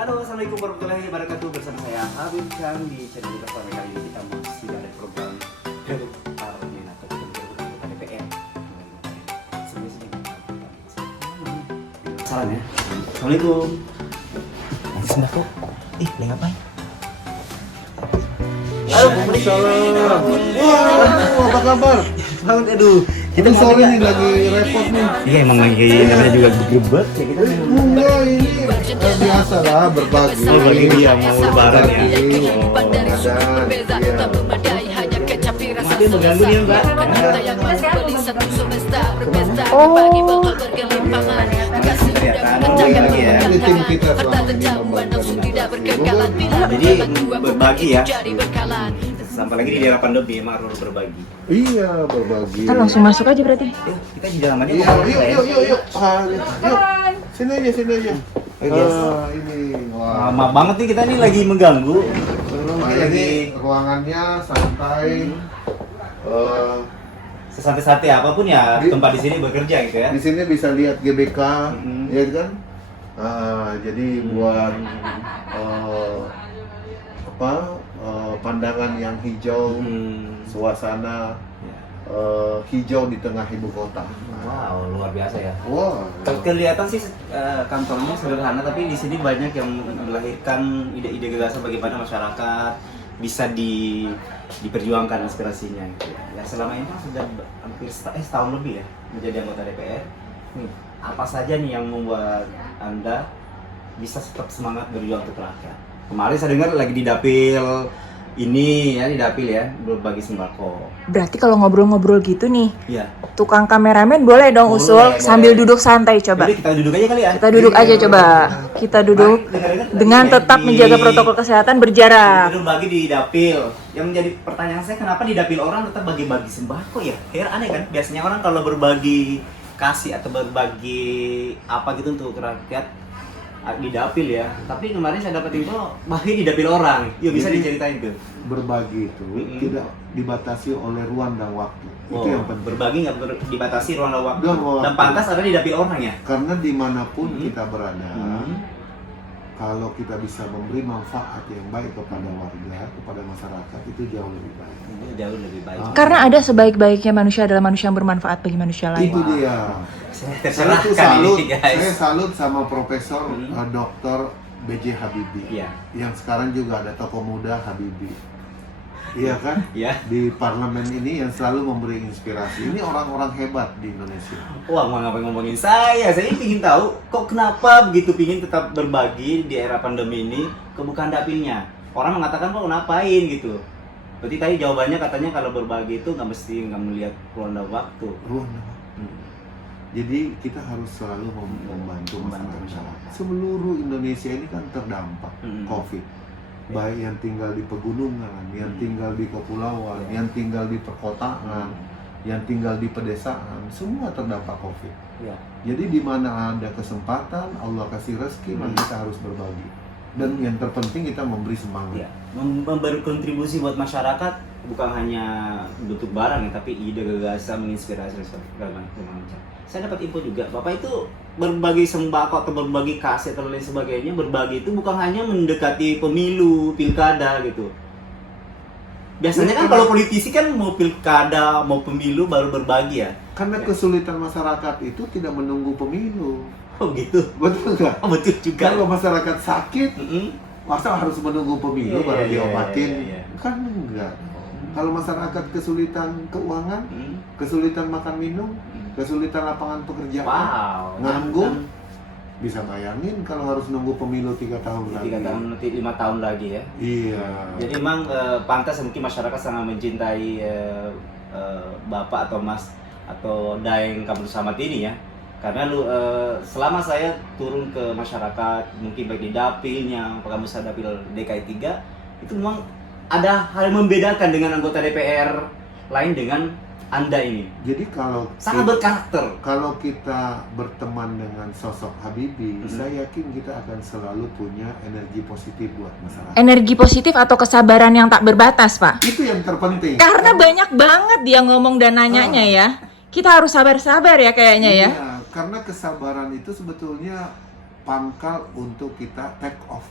Halo, assalamualaikum warahmatullahi wabarakatuh. Bersama saya Habib Khan di channel kita. Pada kali ini kita masih ada program Parlemen atau anggota DPR. Salam ya. Assalamualaikum. Sembako. Lagi ngapain? Halo, Waalaikumsalam. Wah, apa kabar? Banget, aduh. Kita sore nih lagi repot nih. Iya, emang lagi namanya juga gebet ya kita. Enggak, ini biasa lah berbagi. Oh, bagi dia mau lebaran ya. Mati mengganggu nih, Mbak. Lagi ya. Ini tim kita selama ini membangun. Jadi berbagi ya. Sampai lagi di daerah pandemi emang harus berbagi. Iya, berbagi. Kan langsung masuk aja berarti. Yuk, kita di dalam aja. Iya, yuk. Yuk. Sini aja. Ini. Wah. Lama banget nih kita nih lagi mengganggu. Ini ruangannya santai. Sesantai-santai apapun ya tempat di sini bekerja gitu ya. Di sini bisa lihat GBK, Mhm. ya kan? Jadi buat pandangan yang hijau, suasana hijau di tengah ibu kota. Wow, luar biasa ya. Wah, Kelihatan sih kantornya sederhana, tapi di sini banyak yang melahirkan ide-ide gagasan bagaimana masyarakat bisa diperjuangkan aspirasinya gitu ya. Ya selama ini sudah hampir setahun lebih ya menjadi anggota DPR. Apa saja nih yang membuat Anda bisa tetap semangat berjuang untuk rakyat? Kemarin saya dengar lagi di dapil ini ya, di dapil ya, berbagi sembako. Berarti kalau ngobrol-ngobrol gitu nih, Iya. tukang kameramen boleh dong Boleh, usul boleh. sambil duduk santai coba. Jadi kita duduk aja kali ya. Kita duduk aja coba. Kita duduk dengan tetap menjaga protokol kesehatan berjarak. Berbagi di dapil. Yang menjadi pertanyaan saya, kenapa di dapil orang tetap bagi-bagi sembako ya? Aneh kan? Biasanya orang kalau berbagi kasih atau berbagi apa gitu untuk rakyat di dapil ya. Tapi kemarin saya dapat info bagi di dapil orang. Yuk bisa Jadi, diceritain tuh. berbagi itu tidak dibatasi oleh ruang dan waktu. Oh, Itu yang penting. berbagi nggak dibatasi ruang dan waktu. Dan waktu. Dan pantas ada di dapil orang ya. Karena dimanapun Mhm. kita berada, kalau kita bisa memberi manfaat yang baik kepada warga, kepada masyarakat, itu jauh lebih baik. Ini jauh lebih baik. Karena ada sebaik-baiknya manusia adalah manusia yang bermanfaat bagi manusia lain. Itu dia. Saya tuh salut, saya salut sama Profesor Dr. B.J. Habibie, Iya. yang sekarang juga ada tokoh muda Habibie, iya kan? Iya. Di parlemen ini yang selalu memberi inspirasi. Ini orang-orang hebat di Indonesia. Wah, mau ngapain ngomongin saya ingin tahu kok kenapa begitu pingin tetap berbagi di era pandemi ini ke bukan dapilnya. Orang mengatakan kok ngapain gitu. Berarti tadi jawabannya katanya kalau berbagi itu nggak mesti nggak melihat ruang dan waktu. Jadi kita harus selalu membantu masyarakat. Seluruh Indonesia ini kan terdampak COVID. Baik yang tinggal di pegunungan, yang tinggal di kepulauan, yang tinggal di perkotaan, yang tinggal di pedesaan, semua terdampak COVID. Ya. Jadi di mana ada kesempatan, Allah kasih rezeki, maka kita harus berbagi. Dan yang terpenting kita memberi semangat. Ya. Memberi kontribusi buat masyarakat bukan hanya bentuk barang ya, tapi ide gagasan menginspirasi segala macam. Saya dapat info juga, Bapak itu berbagi sembako atau berbagi kasih atau lain sebagainya, berbagi itu bukan hanya mendekati pemilu, pilkada gitu. Biasanya kan kalau politisi kan mau pilkada, mau pemilu baru berbagi ya. Karena kesulitan masyarakat itu tidak menunggu pemilu. Oh gitu. Betul nggak? Oh, betul juga. Kalau masyarakat sakit, masa harus menunggu pemilu baru diobatin? Iya. Kan enggak. Kalau masyarakat kesulitan keuangan, kesulitan makan minum, kesulitan lapangan pekerjaan, Wow. nganggur, bisa bayangin kalau harus nunggu pemilu 3 tahun lagi. 3 tahun, nanti 5 tahun lagi ya. Iya. Jadi memang pantas mungkin masyarakat sangat mencintai Bapak atau Mas atau Daeng Kamrus Samad ini ya. Karena selama saya turun ke masyarakat, mungkin baik di dapilnya, pengawasan dapil DKI 3, itu memang ada hal yang membedakan dengan anggota DPR lain dengan Anda ini. Jadi kalau Sangat berkarakter. kalau kita berteman dengan sosok Habibie, saya yakin kita akan selalu punya energi positif buat masyarakat. Energi positif atau kesabaran yang tak berbatas, Pak. Itu yang terpenting. Karena banyak banget dia ngomong dan nanyanya ya. Kita harus sabar-sabar ya kayaknya ya. Iya, karena kesabaran itu sebetulnya pangkal untuk kita take off,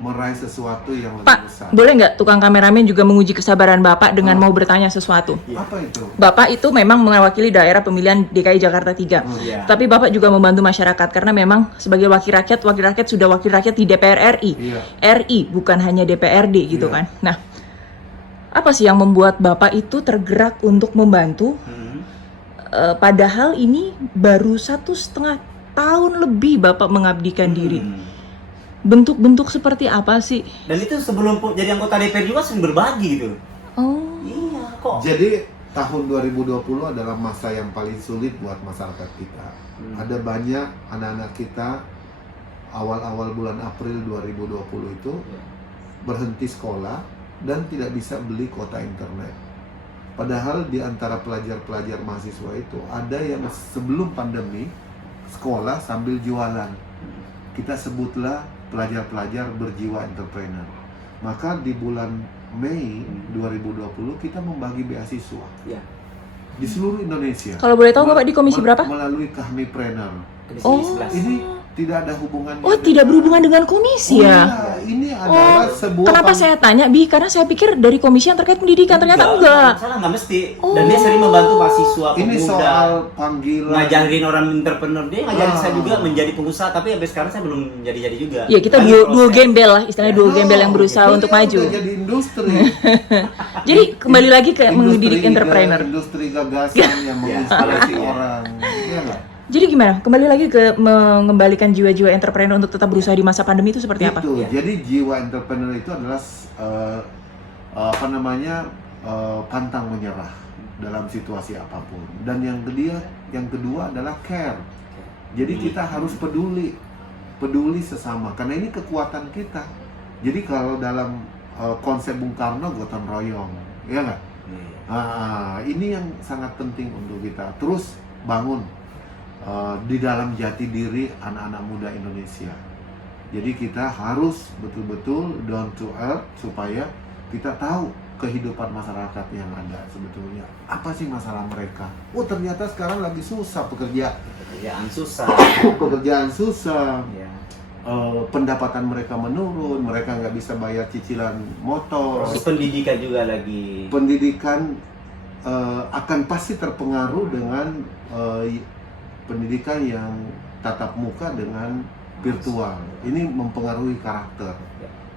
meraih sesuatu yang lebih Pak, besar. boleh nggak tukang kameramen juga menguji kesabaran Bapak dengan mau bertanya sesuatu? Apa itu? Bapak itu memang mewakili daerah pemilihan DKI Jakarta 3. Iya. Tapi Bapak juga membantu masyarakat karena memang sebagai wakil rakyat sudah wakil rakyat di DPR RI. Iya. RI bukan hanya DPRD gitu Iya. kan. Nah, apa sih yang membuat Bapak itu tergerak untuk membantu? Padahal ini baru 1,5 tahun lebih Bapak mengabdikan diri. Bentuk-bentuk seperti apa sih? Dan itu sebelum jadi anggota DPR juga sering berbagi gitu. Oh, Iya kok. Jadi tahun 2020 adalah masa yang paling sulit buat masyarakat kita. Ada banyak anak-anak kita awal-awal bulan April 2020 itu berhenti sekolah dan tidak bisa beli kuota internet. Padahal di antara pelajar-pelajar mahasiswa itu ada yang sebelum pandemi sekolah sambil jualan. Kita sebutlah pelajar-pelajar berjiwa entrepreneur. Maka di bulan Mei 2020 kita membagi beasiswa Iya. di seluruh Indonesia. kalau boleh tahu Bapak di komisi berapa? Melalui Kahmipreneur. Komisi Oh. 11. Ini tidak ada hubungannya. Oh, tidak berhubungan dengan komisi ya? Iya, ini adalah sebuah Kenapa saya tanya, Bi? Karena saya pikir dari komisi yang terkait pendidikan, ternyata enggak. Salah, nggak mesti. Dan dia sering membantu mahasiswa, ini pemuda. soal panggilan. Ngajarin orang entrepreneur. Dia ngajarin saya juga menjadi pengusaha, tapi sampai sekarang saya belum jadi-jadi juga. Ya, kita Lagi duo proses. gembel lah, istilahnya duo gembel yang berusaha Itu untuk dia maju. udah jadi industri. Jadi kembali lagi ke Industri mendidik ide, entrepreneur. Industri gagasan yang menginspirasi orang. Iya nggak? Jadi gimana? Kembali lagi ke mengembalikan jiwa-jiwa entrepreneur untuk tetap berusaha di masa pandemi itu seperti apa? Gitu. Ya. Jadi jiwa entrepreneur itu adalah pantang menyerah dalam situasi apapun. Dan yang kedua adalah care. Jadi kita harus peduli sesama karena ini kekuatan kita. Jadi kalau dalam konsep Bung Karno gotong royong, ya nggak? Ini yang sangat penting untuk kita terus bangun di dalam jati diri anak-anak muda Indonesia. Jadi kita harus betul-betul down to earth supaya kita tahu kehidupan masyarakat yang ada sebetulnya. Apa sih masalah mereka? Oh, ternyata sekarang lagi susah Pekerjaan susah. pekerjaan susah. Ya. Pendapatan mereka menurun, mereka nggak bisa bayar cicilan motor. Proses pendidikan juga lagi. Pendidikan akan pasti terpengaruh dengan pendidikan yang tatap muka dengan virtual. Ini mempengaruhi karakter,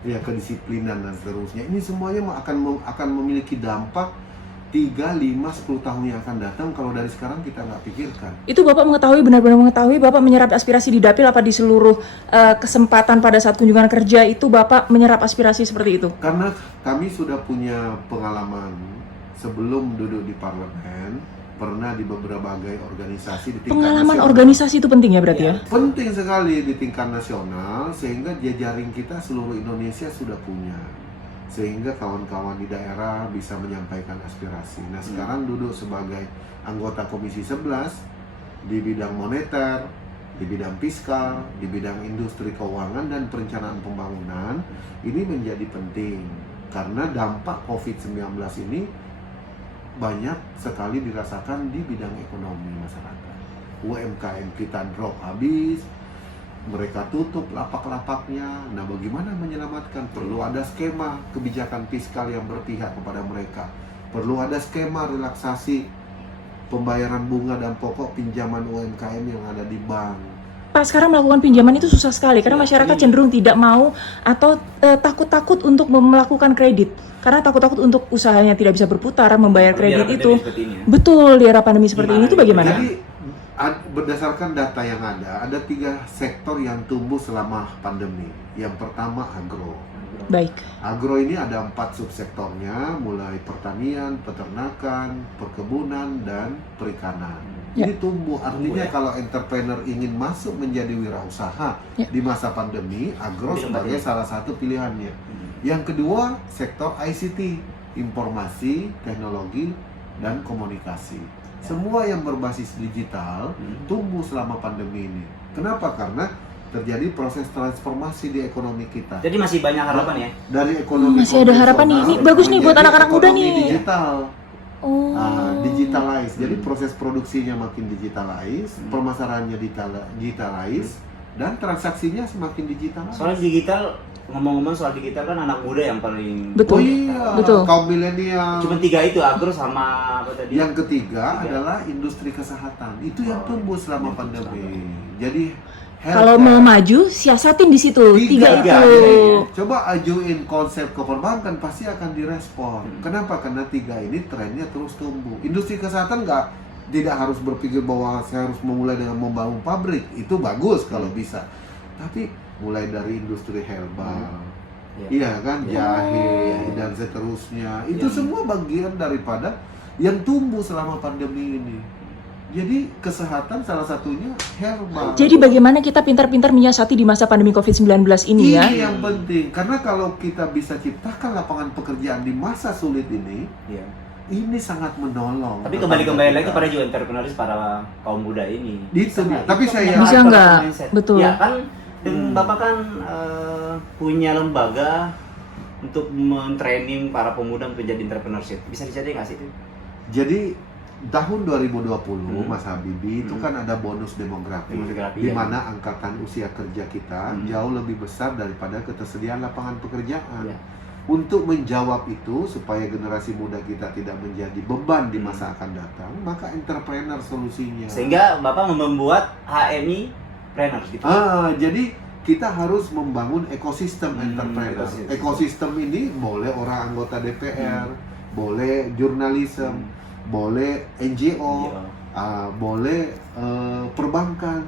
ya kedisiplinan dan seterusnya. Ini semuanya akan memiliki dampak 3, 5, 10 tahun yang akan datang kalau dari sekarang kita nggak pikirkan. Itu Bapak benar-benar mengetahui, Bapak menyerap aspirasi di dapil apa di seluruh kesempatan pada saat kunjungan kerja itu Bapak menyerap aspirasi seperti itu? Karena kami sudah punya pengalaman sebelum duduk di parlemen, pernah di beberapa organisasi di tingkat Pengalaman nasional. organisasi itu penting ya berarti ya? Penting sekali di tingkat nasional sehingga jejaring kita seluruh Indonesia sudah punya. Sehingga kawan-kawan di daerah bisa menyampaikan aspirasi. Nah, sekarang duduk sebagai anggota Komisi 11 di bidang moneter, di bidang fiskal, di bidang industri keuangan dan perencanaan pembangunan, ini menjadi penting karena dampak COVID-19 ini banyak sekali dirasakan di bidang ekonomi masyarakat. UMKM kita drop habis, mereka tutup lapak-lapaknya. Nah, bagaimana menyelamatkan? Perlu ada skema kebijakan fiskal yang berpihak kepada mereka. Perlu ada skema relaksasi pembayaran bunga dan pokok pinjaman UMKM yang ada di bank. Pak, sekarang melakukan pinjaman itu susah sekali karena masyarakat cenderung tidak mau atau takut-takut untuk melakukan kredit karena takut-takut untuk usahanya tidak bisa berputar membayar kredit itu. Betul, di era pandemi seperti ini itu bagaimana? Jadi berdasarkan data yang ada 3 sektor yang tumbuh selama pandemi. Yang pertama agro. Baik. Agro ini ada 4 subsektornya, mulai pertanian, peternakan, perkebunan, dan perikanan. Ya. Ini tumbuh, artinya kalau entrepreneur ingin masuk menjadi wirausaha di masa pandemi, agro sebagai salah satu pilihannya. Yang kedua, sektor ICT, informasi, teknologi, dan komunikasi. Semua yang berbasis digital tumbuh selama pandemi ini. Kenapa? Karena terjadi proses transformasi di ekonomi kita. Jadi masih banyak harapan ya? Dari ekonomi Masih ada harapan nih. Ini bagus nih buat menjadi anak-anak muda ekonomi nih. digital. Oh. Digitalize. Jadi proses produksinya makin digitalize, pemasarannya digitalize, dan transaksinya semakin digital. Soal digital, ngomong-ngomong soal digital kan anak muda yang paling Betul. Oh iya, Betul. kaum milenial. cuma 3 itu, agro sama apa tadi? Yang ketiga Tiga. adalah industri kesehatan. Itu yang tumbuh selama pandemi. Jadi Kalau healthcare. mau maju, siasatin di situ. Tiga Tiga. itu. Coba ajuin konsep ke perbankan pasti akan direspon. Kenapa? Karena 3 ini trennya terus tumbuh. Industri kesehatan tidak harus berpikir bahwa saya harus memulai dengan membangun pabrik. Itu bagus kalau bisa. Tapi mulai dari industri herbal, iya kan, jahe dan seterusnya. Itu semua bagian daripada yang tumbuh selama pandemi ini. Jadi kesehatan salah satunya herbal. Jadi bagaimana kita pintar-pintar menyiasati di masa pandemi COVID-19 ini ya? Ini yang penting, karena kalau kita bisa ciptakan lapangan pekerjaan di masa sulit ini, Iya. ini sangat menolong. Tapi kembali lagi kepada juga entrepreneuris para kaum muda ini. Itu dia. Tapi saya Bisa nggak? Betul. Ya kan, Bapak kan punya lembaga untuk men-training para pemuda menjadi entrepreneurship. Bisa dicari nggak sih itu? jadi tahun 2020 Mas Habibie itu kan ada bonus demografi, Demografi, di ya. mana angkatan usia kerja kita jauh lebih besar daripada ketersediaan lapangan pekerjaan. Ya. Untuk menjawab itu supaya generasi muda kita tidak menjadi beban di masa akan datang, maka entrepreneur solusinya. Sehingga Bapak membuat HMI Trainers gitu. Jadi kita harus membangun ekosistem entrepreneur. ekosistem. Ekosistem ini boleh orang anggota DPR, boleh jurnalisme, boleh NGO, boleh perbankan,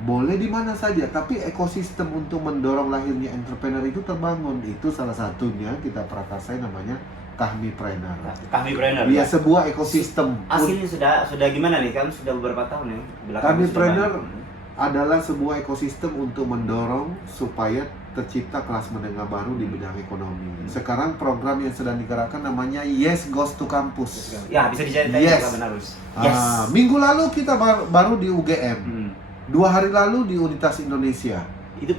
boleh di mana saja. Tapi ekosistem untuk mendorong lahirnya entrepreneur itu terbangun. Itu salah satunya kita prakarsai namanya Kahmipreneur. Kahmipreneur. Iya, sebuah ekosistem. Hasilnya sudah gimana nih? Kan sudah beberapa tahun ya. Belakang Kahmipreneur sudah banyak. adalah sebuah ekosistem untuk mendorong supaya tercipta kelas menengah baru di bidang ekonomi. Sekarang program yang sedang digerakkan namanya Yes Goes to Campus. Ya, bisa diceritain Yes. Pak Benarus. Yes. Minggu lalu kita baru di UGM. Hmm. 2 hari lalu di Universitas Indonesia. Itu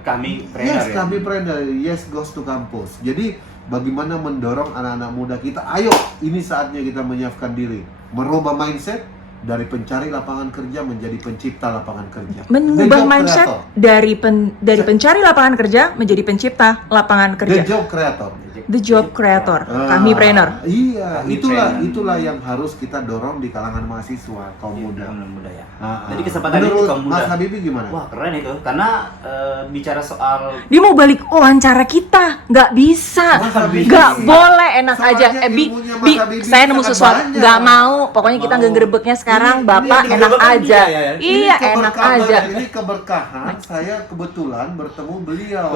kami trainer Yes, ya. kami trainer. Yes Goes to Campus. Jadi bagaimana mendorong anak-anak muda kita? Ayo, ini saatnya kita menyiapkan diri, merubah mindset dari pencari lapangan kerja menjadi pencipta lapangan kerja. Mengubah The job mindset creator. dari pencari lapangan kerja menjadi pencipta lapangan The kerja. job creator. The job creator, Kahmipreneur. Iya, Kahmipreneur. itulah yang harus kita dorong di kalangan mahasiswa kaum muda. Kaum muda ya. Ah, Jadi kesempatan menurut itu kaum muda. Mas Habibie gimana? Wah, keren itu. Karena bicara soal Dia mau balik wawancara kita, nggak bisa, Mas Habibie. nggak boleh, enak Soalnya aja. Bi, ilmunya Mas Bi, Habibie saya nemu sangat sesuatu, banyak. nggak mau. Pokoknya kita Mau. ngegerebeknya sekarang, Ini Bapak yang enak digerebekkan aja. dia, ya. Iya, Ini enak keberkahan, aja. Ini keberkahan. Saya kebetulan bertemu beliau.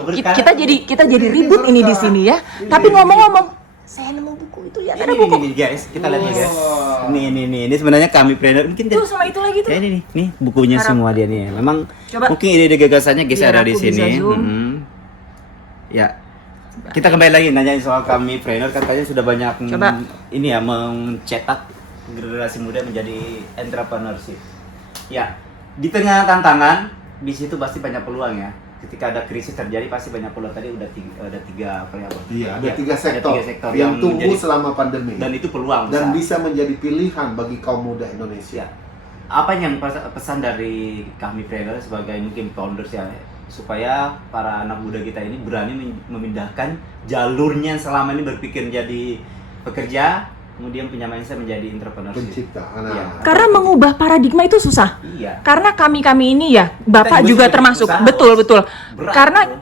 Kita jadi ribut ini di sini ya. Tapi ngomong-ngomong, saya nemu buku itu, lihat ada buku. Ini guys, kita lihat nih guys. Wah. Ini sebenarnya Kahmipreneur mungkin Tuh sama itu lagi tuh. ya ini bukunya Harap. semua dia nih. Memang Coba. mungkin ide gagasannya guys Biar ada di aku bisa sini. zoom. Ya. Kita kembali lagi nanyain soal Kahmipreneur, kan kayaknya sudah banyak Coba. ini ya mencetak generasi muda menjadi entrepreneurship. Ya, di tengah tantangan di situ pasti banyak peluang ya. Ketika ada krisis terjadi pasti banyak peluang. Tadi udah tiga apa ya, Bang? Iya, ada Ya, 3 sektor, tiga sektor yang tumbuh menjadi- selama pandemi dan itu peluang dan besar. bisa menjadi pilihan bagi kaum muda Indonesia. Ya. Apa yang pesan dari Kahmipreneur sebagai mungkin founders ya, supaya para anak muda kita ini berani memindahkan jalurnya selama ini berpikir menjadi pekerja, kemudian punya mindset menjadi entrepreneurship. Pencipta. Iya. Karena mengubah paradigma itu susah. Iya. Karena kami ini ya, Bapak Kita juga juga termasuk. berusaha. Betul. Berat, Karena bro.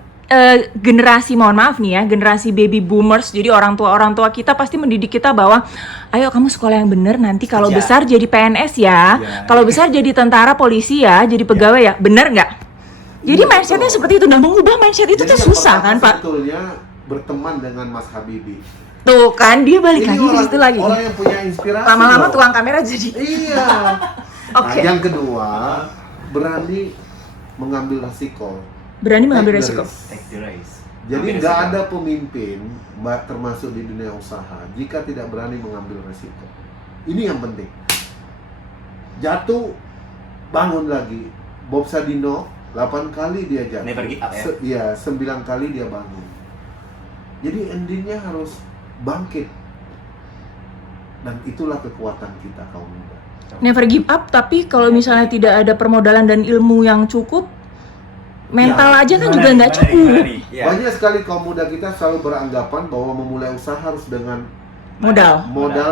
generasi, mohon maaf nih ya, generasi baby boomers, jadi orang tua kita pasti mendidik kita bahwa ayo kamu sekolah yang bener, nanti kalau Kerja. besar jadi PNS ya, Iya. kalau besar jadi tentara, polisi ya, jadi pegawai ya, bener nggak? Jadi Iya, mindsetnya betul. seperti itu. Nah, mengubah mindset itu Jadi tuh yang susah pertama kan Pak? Sebetulnya berteman dengan Mas Habibie. Tuh kan dia balik Ini lagi ke situ lagi. orang yang punya inspirasi. Lama-lama loh. tukang kamera jadi. Iya. Oke. Nah, yang kedua, berani mengambil resiko. Berani mengambil Take the resiko. risk. Take the race. Jadi Ambil nggak resiko. ada pemimpin, termasuk di dunia usaha, jika tidak berani mengambil resiko. Ini yang penting. Jatuh, bangun lagi. Bob Sadino 8 kali dia jatuh. Never give up, ya? 9 kali dia bangun. Jadi endingnya harus bangkit. Dan itulah kekuatan kita kaum muda. Never give up, tapi kalau misalnya tidak ada permodalan dan ilmu yang cukup, mental Ya, aja kan gimana juga nih, nggak gimana nih, cukup. gimana nih? Ya. Banyak sekali kaum muda kita selalu beranggapan bahwa memulai usaha harus dengan Modal.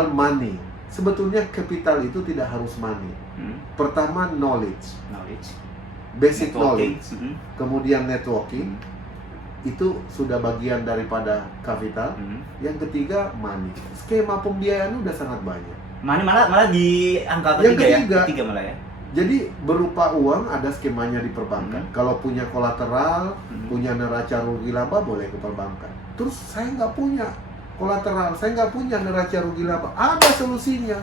money. Sebetulnya capital itu tidak harus money. Pertama knowledge, basic Networking. knowledge, kemudian networking, itu sudah bagian daripada kapital. Yang ketiga money. Skema pembiayaan udah sangat banyak. Mana malah di angka Yang ketiga ketiga. ya? Ketiga malah ya. Jadi berupa uang ada skemanya di perbankan. Kalau punya kolateral, punya neraca rugi laba boleh ke perbankan. Terus saya nggak punya kolateral, saya nggak punya neraca rugi laba. Ada solusinya.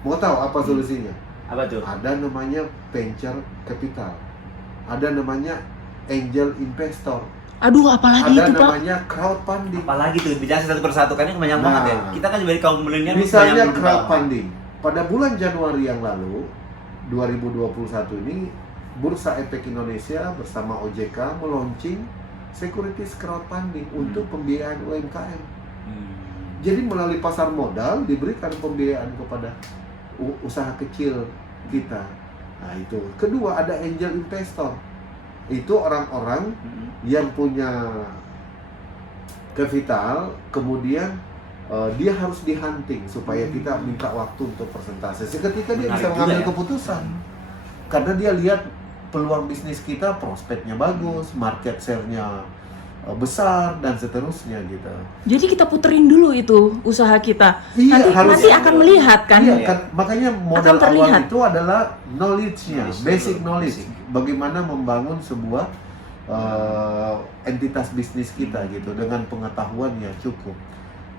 Mau tahu apa solusinya? Apa tuh? Ada namanya venture capital. Ada namanya angel investor. Aduh, apalagi Ada itu Pak? namanya crowdfunding. Apalagi tuh dijelasin satu persatu kan ini banyak banget ya. Nah. Kita kan dari kaum milenial Misalnya banyak belum tahu. crowdfunding. Pada bulan Januari yang lalu 2021 ini Bursa Efek Indonesia bersama OJK meluncing securities crowdfunding untuk pembiayaan UMKM. Jadi melalui pasar modal diberikan pembiayaan kepada usaha kecil kita. Nah itu. Kedua ada angel investor. Itu orang-orang yang punya kapital, kemudian dia harus dihunting supaya kita minta waktu untuk presentasi. Seketika dia Menarik bisa juga mengambil ya. keputusan. Karena dia lihat peluang bisnis kita, prospeknya bagus, market share-nya besar dan seterusnya gitu. Jadi kita puterin dulu itu usaha kita. Iya, Nanti akan melihat kan. Iya, kan makanya modal Akan terlihat. awal itu adalah knowledge-nya, Knowledge, basic betul. knowledge. Basic. Bagaimana membangun sebuah entitas bisnis kita gitu dengan pengetahuan yang cukup.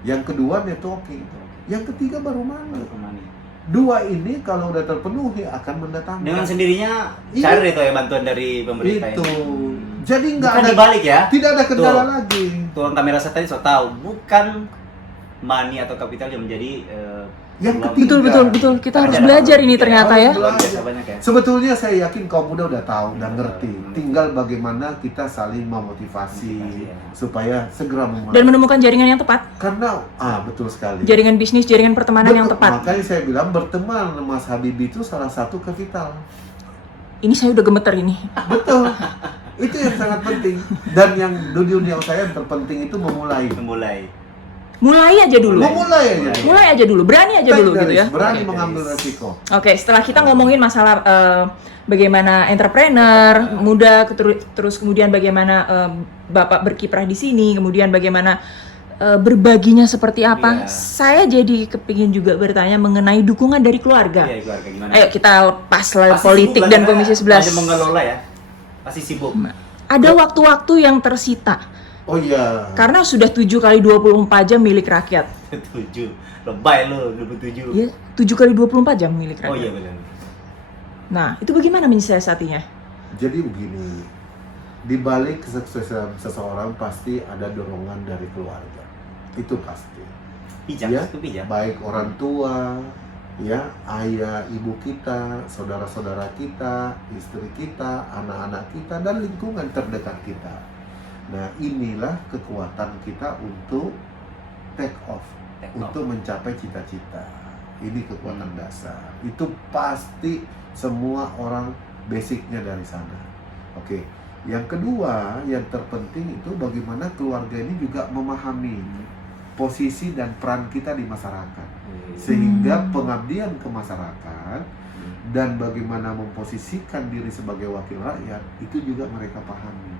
Yang kedua networking. Yang ketiga baru money. Dua ini kalau udah terpenuhi akan mendatangkan. Dengan sendirinya Iya. cari itu ya bantuan dari pemerintah Itu. ini. Jadi nggak Bukan ada dibalik ya. tidak ada kendala Tuh. lagi. Tuang kamera saya tadi so tahu bukan money atau kapital yang menjadi Yang peluang. ketiga. Betul. Kita harus Ada belajar ini apa? ternyata Harus ya. belajar. Luar biasa banyak ya. Sebetulnya saya yakin kaum muda udah tahu, udah ngerti. Hmm. Tinggal bagaimana kita saling memotivasi Motivasi, ya. supaya segera memulai. Dan menemukan jaringan yang tepat. Karena betul sekali. Jaringan bisnis, jaringan pertemanan yang tepat. Makanya saya bilang berteman Mas Habibie itu salah satu kapital. Ini saya udah gemeter ini. Betul. Itu yang sangat penting. Dan yang di dunia saya yang terpenting itu memulai. Mulai aja dulu. Memulai aja. Mulai aja dulu, berani aja Take dulu the gitu risk, ya. Berani Oke, mengambil guys. resiko. Oke, setelah kita ngomongin masalah bagaimana entrepreneur muda, terus kemudian bagaimana Bapak berkiprah di sini, kemudian bagaimana berbaginya seperti apa. Iya. Saya jadi kepingin juga bertanya mengenai dukungan dari keluarga. Iya, keluarga gimana? Ayo kita lepas lah Pasti politik sibuk lah, dan karena Komisi banyak 11. mengelola ya. Pasti sibuk. Ada waktu-waktu yang tersita Oh iya. karena sudah 7 kali 24 jam milik rakyat. 7. Lebay lo, 27. Ya, 7 kali 24 jam milik rakyat. Oh iya benar. Nah, itu bagaimana mensiasatinya? Jadi begini, di balik kesuksesan seseorang pasti ada dorongan dari keluarga. Itu pasti. Bijak, Ya, itu bijak. baik orang tua, ya, ayah, ibu kita, saudara-saudara kita, istri kita, anak-anak kita, dan lingkungan terdekat kita. Nah, inilah kekuatan kita untuk take off, Take untuk mencapai cita-cita. Ini kekuatan dasar. Itu pasti semua orang basicnya dari sana. Oke. Yang kedua, yang terpenting itu bagaimana keluarga ini juga memahami posisi dan peran kita di masyarakat. Sehingga pengabdian ke masyarakat dan bagaimana memposisikan diri sebagai wakil rakyat itu juga mereka pahami.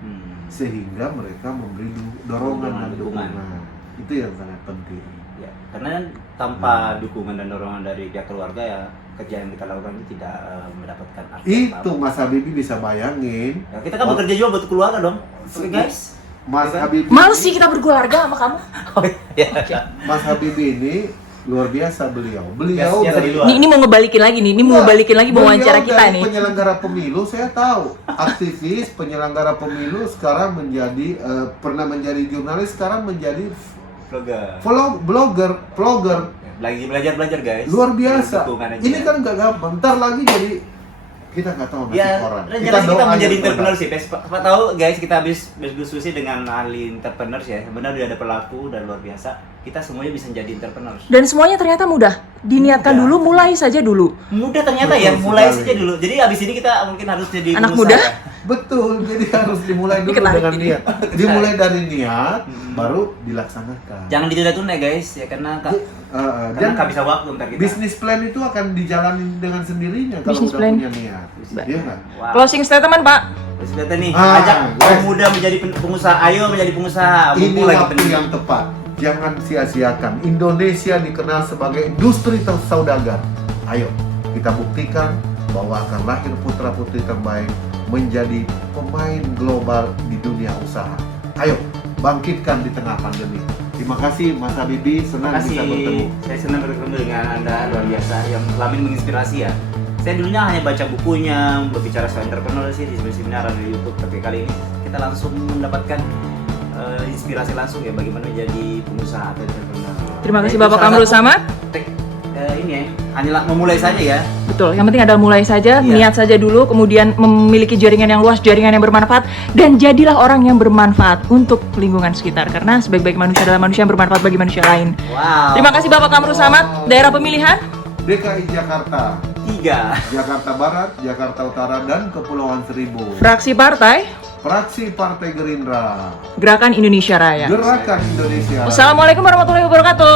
Sehingga mereka memberi dorongan dan Dukungan. dukungan. Itu yang sangat penting. Ya, karena tanpa dukungan dan dorongan dari pihak keluarga ya kerja yang kita lakukan itu tidak mendapatkan arti Itu Mas Habibie bisa bayangin. Ya, kita kan bekerja juga buat keluarga dong, oke guys. Mas Iya. Habibie. Males sih kita berkeluarga sama kamu. Oh iya. Mas Habibie ini luar biasa beliau. Beliau Biasa di luar. Ini mau ngebalikin lagi nih. Ini mau ngebalikin lagi wawancara kita dari nih. penyelenggara pemilu saya tahu. Aktivis penyelenggara pemilu sekarang menjadi pernah menjadi jurnalis, sekarang menjadi vlogger. Lagi belajar guys. Luar biasa. Dukungan aja. Ini kan gak gampang. Ntar lagi jadi kita nggak tahu nasib ya, orang. kita doa menjadi aja entrepreneurship. Apa tahu guys, kita habis berdiskusi dengan ahli entrepreneurs ya. Sebenarnya dia ada pelaku dan luar biasa. kita semuanya bisa jadi entrepreneur. Dan semuanya ternyata mudah. Diniatkan Mudah. dulu, mulai saja dulu. Mudah ternyata Betul ya, mulai sekali. saja dulu. Jadi abis ini kita mungkin harus jadi Anak pengusaha muda? ya. Betul, jadi harus dimulai dulu Dikenarik dengan ini. niat. Dimulai dari niat, baru dilaksanakan. Jangan ditunda-tunda guys ya, karena karena Dan kehabisan waktu ntar kita. bisnis plan itu akan dijalani dengan sendirinya kalau Bisnis udah plan. punya niat. Iya kan? Wow. Closing statement, Pak. Terus kita nih, Ah, ajak guys. kaum muda menjadi pengusaha. Ayo menjadi pengusaha. Ini Mumpung lagi waktu penting. yang tepat. Jangan sia-siakan. Indonesia dikenal sebagai industri saudagar. Ayo, kita buktikan bahwa akan lahir putra-putri terbaik menjadi pemain global di dunia usaha. Ayo, bangkitkan di tengah pandemi. Terima kasih Mas Habibie, senang Terima bisa kasih. bertemu. Saya senang bertemu dengan Anda, luar biasa, yang selama ini menginspirasi ya. Saya dulunya hanya baca bukunya, berbicara soal entrepreneur sih di seminar di YouTube, tapi kali ini kita langsung mendapatkan inspirasi langsung ya bagaimana menjadi pengusaha atau entrepreneur. Terima kasih Itu Bapak salah Kamrul satu Samad. ini ya, hanyalah memulai saja ya. Betul, yang penting adalah mulai saja, Iya. niat saja dulu, kemudian memiliki jaringan yang luas, jaringan yang bermanfaat, dan jadilah orang yang bermanfaat untuk lingkungan sekitar. Karena sebaik-baik manusia adalah manusia yang bermanfaat bagi manusia lain. Wow. Terima kasih Bapak Kamrul Samad. Daerah pemilihan? DKI Jakarta, 3. Jakarta Barat, Jakarta Utara, dan Kepulauan Seribu. Fraksi partai? Fraksi Partai Gerindra, Gerakan Indonesia Raya. Gerakan Indonesia. Wassalamualaikum warahmatullahi wabarakatuh.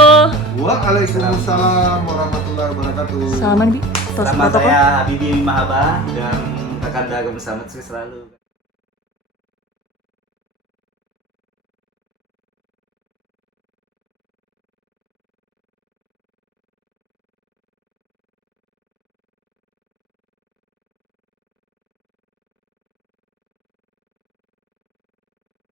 Waalaikumsalam warahmatullahi wabarakatuh. Salaman, Bi. Tos Sama protokol. saya Habibie Mahaba dan rekan dagang bersama sukses selalu.